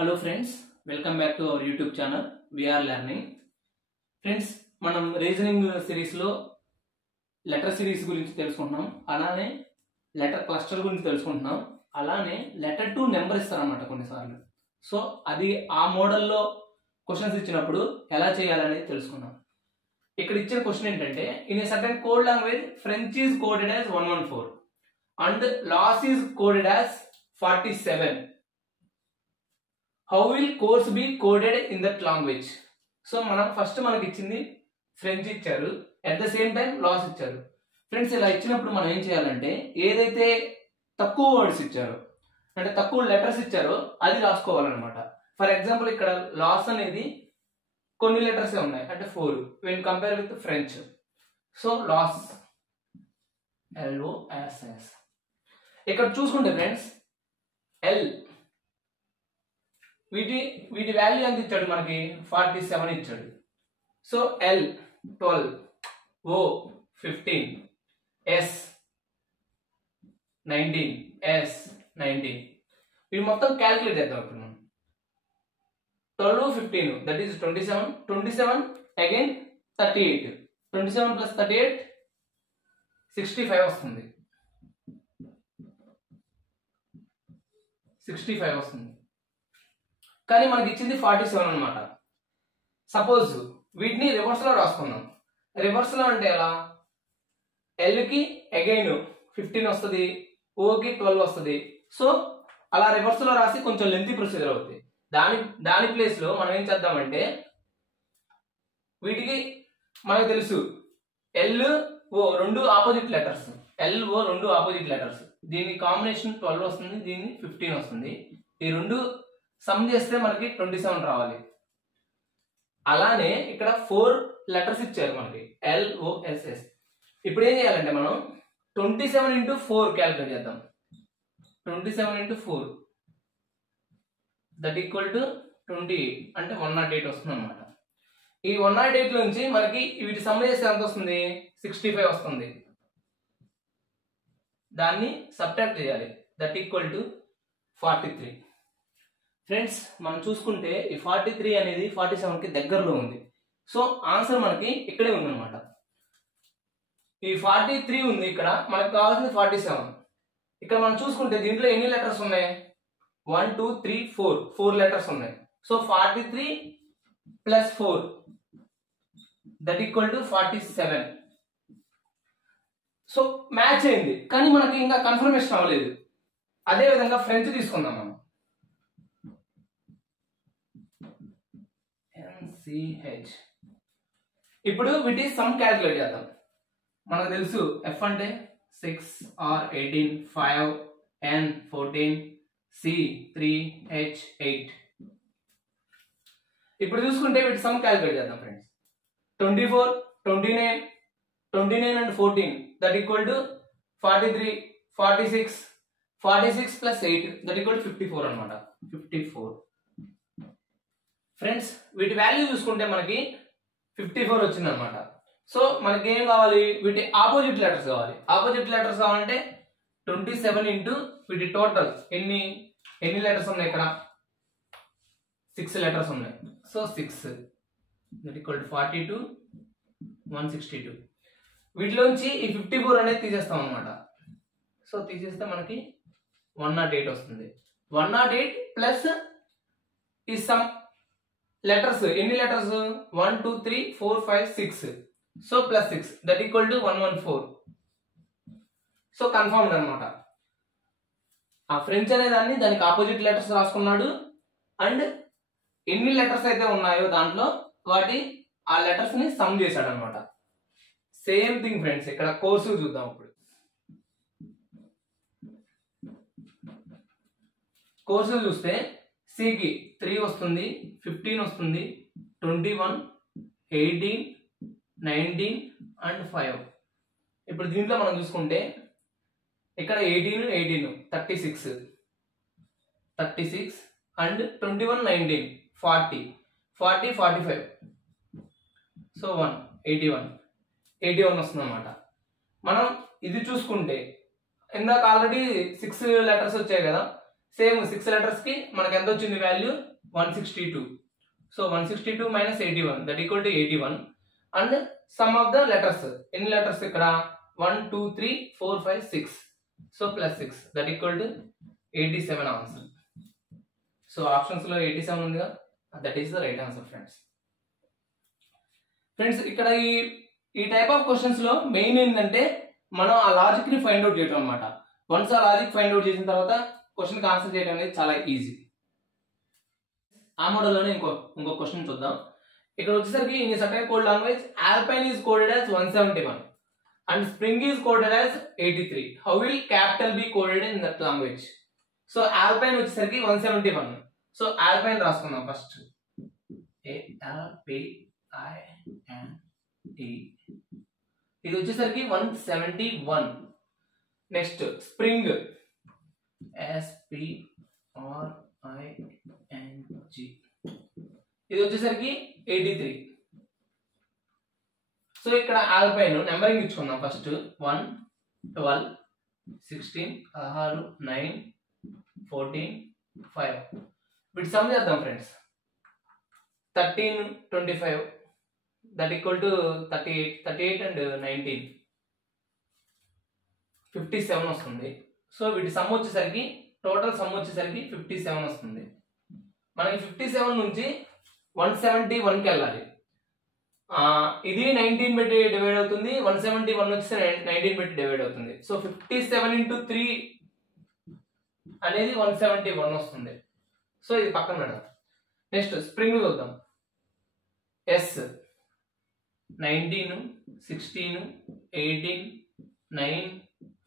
Hello friends, welcome back to our YouTube channel. We are learning. Friends, మనం reasoning series లో letter series గురించి తెలుసుకుంటున్నాం. అలానే letter cluster గురించి తెలుసుకుంటున్నాం. అలానే లెటర్ టు నెంబర్ ఇస్తారన్నమాట కొన్నిసార్లు. సో అది ఆ మోడల్లో క్వశ్చన్స్ ఇచ్చినప్పుడు ఎలా చేయాలనేది తెలుసుకున్నాం. ఇక్కడ ఇచ్చిన క్వశ్చన్ ఏంటంటే in a certain code language French is coded as 114 and loss is coded as 47. How will course be coded in that language? So మనం ఫస్ట్ మనకి ఇచ్చింది ఫ్రెంచ్ ఇచ్చారు, at the same time loss ఇచ్చారు. Friends ఇలా ఇచ్చినప్పుడు మనం ఏం చేయాలంటే ఏదైతే తక్కువ వర్డ్స్ ఇచ్చారో అంటే తక్కువ లెటర్స్ ఇచ్చారో అది రాసుకోవాలన్నమాట. ఫర్ ఎగ్జాంపుల్ ఇక్కడ లాస్ అనేది కొన్ని లెటర్స్ ఉన్నాయి అంటే 4 when compare with French. So loss LOSS. ఇక్కడ చూసుకుంటే ఫ్రెండ్స్ ఎల్ వీటి వాల్యూ ఎంత ఇచ్చాడు మనకి 47 ఇచ్చాడు. సో ఎల్ 12, ఓ 15, ఎస్ 19, ఎస్ 19. ఇవి మొత్తం క్యాలిక్యులేట్ చేద్దాం. ఇప్పుడు మనం 12, 15 దట్ ఈస్ 27, 27 అగైన్ 38, 27 ప్లస్ 38 65 వస్తుంది. 65 వస్తుంది. కానీ మనకి ఇచ్చింది 47 అనమాట. సపోజ్ వీటిని రివర్స్ లో రాసుకుందాం. రివర్స్ లో అంటే ఎలా, ఎల్కి అగైన్ 15 వస్తుంది, ఓకి 12 వస్తుంది. సో అలా రివర్స్ లో రాసి కొంచెం లెంతీ ప్రొసీజర్ అవుతుంది. దాని ప్లేస్ లో మనం ఏం చేద్దామంటే వీటికి మనకు తెలుసు ఎల్ ఓ రెండు ఆపోజిట్ లెటర్స్, ఎల్ ఓ రెండు ఆపోజిట్ లెటర్స్. దీని కాంబినేషన్ 12 వస్తుంది, దీన్ని 15 వస్తుంది. ఈ రెండు సమ్ చేస్తే మనకి 27 రావాలి. అలానే ఇక్కడ 4 లెటర్స్ ఇచ్చారు మనకి LOSS. ఇప్పుడు ఏం చేయాలంటే మనం 27 into 4 క్యాలిక్యులేట్ చేద్దాం. 27 into 4 దట్ ఈక్వల్ టు 28 అంటే 108 వస్తుంది అనమాట. ఈ 108 నుంచి మనకి వీటి సమ్ చేస్తే ఎంత వస్తుంది 65 వస్తుంది. దాన్ని సబ్ట్రాక్ట్ చేయాలి, దట్ ఈక్వల్ టు 43. ఫ్రెండ్స్ మనం చూసుకుంటే ఈ 43 అనేది 47 కి దగ్గరలో ఉంది. సో ఆన్సర్ మనకి ఇక్కడే ఉంది అనమాట. ఈ 43 ఉంది, ఇక్కడ మనకు కావాల్సింది 47. ఇక్కడ మనం చూసుకుంటే దీంట్లో ఎన్ని లెటర్స్ ఉన్నాయి 1 2 3 4 లెటర్స్ ఉన్నాయి. So 43 plus 4 that equal to 47. So match అయింది, కానీ మనకి ఇంకా కన్ఫర్మేషన్ అవ్వలేదు. అదే విధంగా ఫ్రెంచ్ తీసుకుందాం మనం. NCH. ఇప్పుడు వీటి సమ్ క్యాలిక్యులేట్ చేద్దాం. మనకు తెలుసు F అంటే 6, R 18, 5, N 14, C 3, H 8. ఇప్పుడు చూసుకుంటే వీటి సమ్ క్యాలిక్యులేట్ చేద్దాం friends. 24, 29 and 14 that equal to 43, 46, 46 plus 8 that equal to 54 అన్నమాట. 54. ఫ్రెండ్స్ వీటి వాల్యూ చూసుకుంటే మనకి 54 వచ్చింది అనమాట. సో మనకి ఏం కావాలి, వీటి ఆపోజిట్ లెటర్స్ కావాలి. ఆపోజిట్ లెటర్స్ కావాలంటే 27 ఇంటూ వీటి టోటల్ ఎన్ని లెటర్స్ ఉన్నాయి, ఇక్కడ 6 లెటర్స్ ఉన్నాయి. So 6 that equal to 42, 162. వీటిలోంచి ఈ 54 అనేది తీసేస్తాం అనమాట. సో తీసేస్తే మనకి 108 వస్తుంది. 108 ప్లస్ ఈ సమ్ లెటర్స్ ఎన్ని letters 1 2 3 4 5 6. So plus 6 that equal to 114. So confirmed అనమాట. ఆ ఫ్రెంచ్ అనే దానికి ఆపోజిట్ లెటర్స్ రాసుకున్నాడు అండ్ ఎన్ని లెటర్స్ అయితే ఉన్నాయో దాంట్లో ఆ లెటర్స్ ని సమ్ చేశాడు అనమాట. సేమ్ థింగ్ ఫ్రెండ్స్ ఇక్కడ కోర్సు చూద్దాం. ఇప్పుడు కోర్సు చూస్తే సికి 3 వస్తుంది, 15 వస్తుంది, 21, 18, 19 అండ్ 5. ఇప్పుడు దీంట్లో మనం చూసుకుంటే ఇక్కడ 18 36 అండ్ 21 19 40 45. సో 81 వస్తుంది అనమాట. మనం ఇది చూసుకుంటే ఇందాక ఆల్రెడీ 6 లెటర్స్ వచ్చాయి కదా, సేమ్ 6 లెటర్స్ కి మనకి ఎంత వచ్చింది value 162. So 162 minus 81 that equal to 81. And some of the letters, ఎన్ని లెటర్స్ ఇక్కడ 1 2 3 4 5 6. So plus 6 that equal to 87 answer. So options లో 87 ఉందిగా, that is the right answer friends. Friends ఇక్కడ ఈ టైప్ ఆఫ్ క్వశ్చన్స్ లో మెయిన్ ఏంటంటే మనం ఆ లాజిక్ ని ఫైండ్ అవుట్ చేయడం అనమాట. వన్స్ ఆ లాజిక్ ఫైండ్ అవుట్ చేసిన తర్వాత క్వశ్చన్ కి ఆన్సర్ చేయడం అనేది చాలా ఈజీ. ఆ మోడల్లోనే ఇంకో క్వశ్చన్ చూద్దాం. ఇక్కడ వచ్చేసరికి in certain code language alpine is coded as 171 and spring is coded as 83. How will capital B coded in that language? So alpine వచ్చేసరికి 171. సో ఆల్పైన్ రాసుకుందాం ఫస్ట్. ఇది వచ్చేసరికి 171. నెక్స్ట్ స్ప్రింగ్ SPRING, ఇది వచ్చేసరికి 83. సో ఇక్కడ ఆల్పైన్ నెంబరింగ్ ఇచ్చుకుందాం ఫస్ట్. 1 12 16 16 9 14 5. వీటి some చేద్దాం friends. 13 25 that equal to 38 and 19 57 వస్తుంది. సో వీటి సమ్ వచ్చేసరికి టోటల్ సమ్ వచ్చేసరికి 57 వస్తుంది. మనకి 57 నుంచి 171కి వెళ్ళాలి. ఇది 19 పెట్టి డివైడ్ అవుతుంది, 171 వచ్చి 19 పెట్టి డివైడ్ అవుతుంది. సో 57 into 3 అనేది 171 వస్తుంది. సో ఇది పక్కన పెడదాం. నెక్స్ట్ స్ప్రింగ్ చూద్దాం. S 19 16 18 9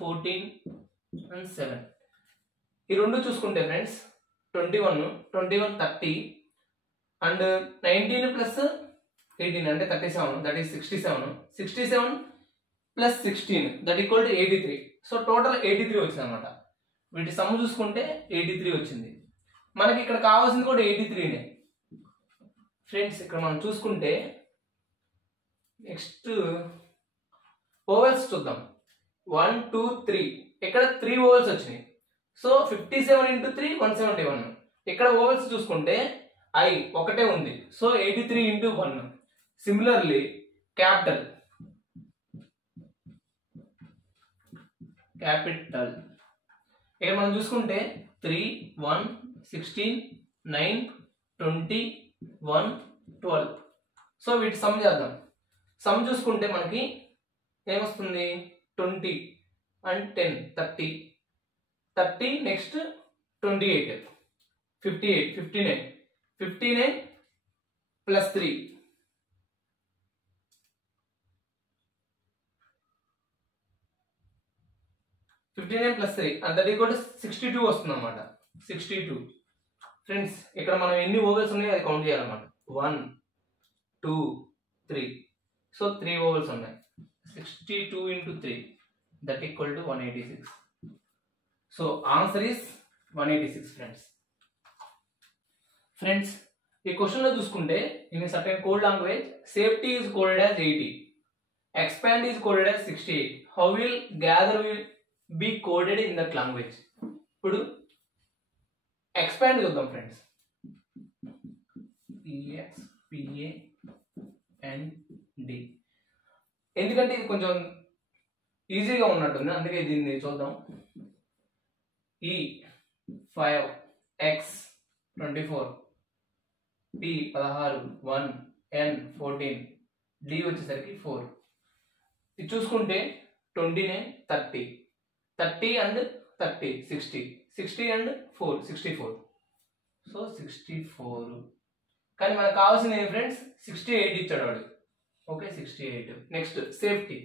14 and 7. ఈ రెండు చూసుకుంటే ఫ్రెండ్స్ 21 30 అండ్ 19 ప్లస్ 18 అంటే 37 that is 67 plus 16 that equal to 83. So total 83 వచ్చింది అనమాట. వీటి సమ్ చూసుకుంటే 83 వచ్చింది. మనకి ఇక్కడ కావాల్సింది కూడా 83నే ఫ్రెండ్స్. ఇక్కడ మనం చూసుకుంటే నెక్స్ట్ ఓవెల్స్ చూద్దాం. 1 2 3 ఇక్కడ 3 ఓవెల్స్ వచ్చినాయి. So 57 into 3 171. ఇక్కడ ఓవెల్స్ చూసుకుంటే I ఒకటే ఉంది. So 83 into 1. సిమిలర్లీ క్యాపిటల్ ఇక్కడ మనం చూసుకుంటే 3 1 16 9 20 1 12. సో వీటి సమ్ చేద్దాం. సమ్ చూసుకుంటే మనకి ఏమొస్తుంది 20 and 10 30 next 28 58 59 plus 3 59 plus 3 and that equal to 62 వస్తుంది అనమాట. 62 ఫ్రెండ్స్ ఇక్కడ మనం ఎన్ని ఓవెల్స్ ఉన్నాయో అది కౌంట్ చేయాలన్నమాట. 1 2 3. సో 3 ఓవెల్స్ ఉన్నాయి. 62 into 3 that equal to 186. So answer is 186 friends. ఈ క్వశ్చన్ లో చూసుకుంటే in certain code language safety is coded as 80, expand is coded as 68. How will gather will be coded in that language? ఇప్పుడు expand చూద్దాం friends. EXPAND ఎందుకంటే ఇది కొంచెం ఈజీగా ఉన్నట్టుంది, అందుకే దీన్ని చూద్దాం. E 5 X 24 P 16 1 N 14 D వచ్చేసరికి 4. ఇది చూసుకుంటే 29 30 and 30 60 and 4 64. సో 64. కానీ మనకు కావాల్సింది ఏంటి ఫ్రెండ్స్? 68 ఇచ్చాడు వాడు. Okay 68. Next safety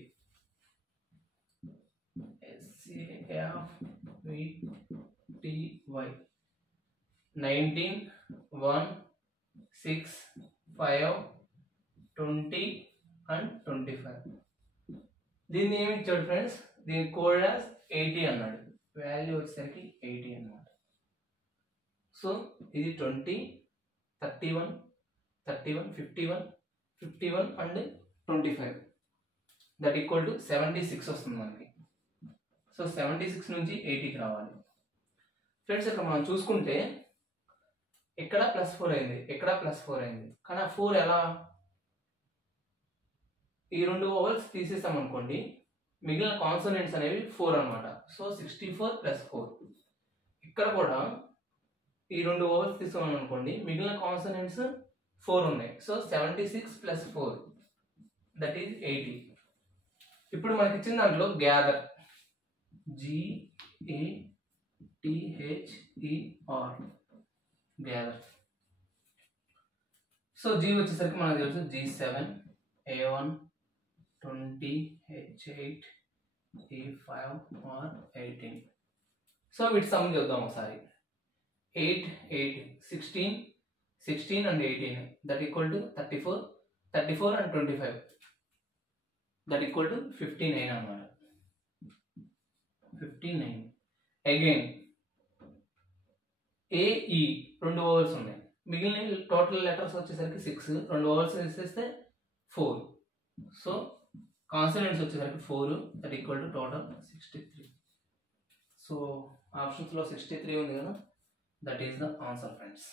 SAFETY 19 1 6 5 20 and 25. దీన్ని ఏమి ఇచ్చాడు ఫ్రెండ్స్? దీని కోడ్ 80 అన్నాడు. వాల్యూ వచ్చేసరికి 80 అన్నమాట. సో ఇది 20 31 51 and 25 దట్ ఈక్వల్ టు 76 వస్తుంది మనకి. సో 76 నుంచి 80కి రావాలి ఫ్రెండ్స్ ఇక్కడ మనం చూసుకుంటే ఇక్కడ +4 అయింది, ఇక్కడ +4 అయింది. కానీ ఆ 4 ఎలా, ఈ 2 వోవెల్స్ తీసేస్తాం అనుకోండి, మిగిలిన కాన్సోనెంట్స్ అనేవి 4 అనమాట. సో 64 + 4. ఇక్కడ కూడా ఈ 2 వోవెల్స్ తీసామని అనుకోండి, మిగిలిన కాన్సోనెంట్స్ 4 ఉన్నాయి. So 76 + 4 that is 80. ఇప్పుడు మనకి ఇచ్చిన దాంట్లో gather GATHER gather. So G వచ్చేసరికి మనకు తెలుసు G7 A1 20 H8 E5 or 18. So వీటి సమ్ చూద్దాం ఒకసారి. 8 8 16 and 18 that equal to 34 and 25 that equal to 59 అన్నమాట. 59. అగైన్ AE 2 వోవెల్స్ ఉన్నాయి, మిగిలిన టోటల్ లెటర్స్ వచ్చేసరికి 6, 2 వోవెల్స్ వేసేస్తే 4. సో కాన్సోనెంట్స్ వచ్చేసరికి 4 that equal to total 63. So ఆప్షన్స్లో 63 ఉంది కదా, that is the answer friends.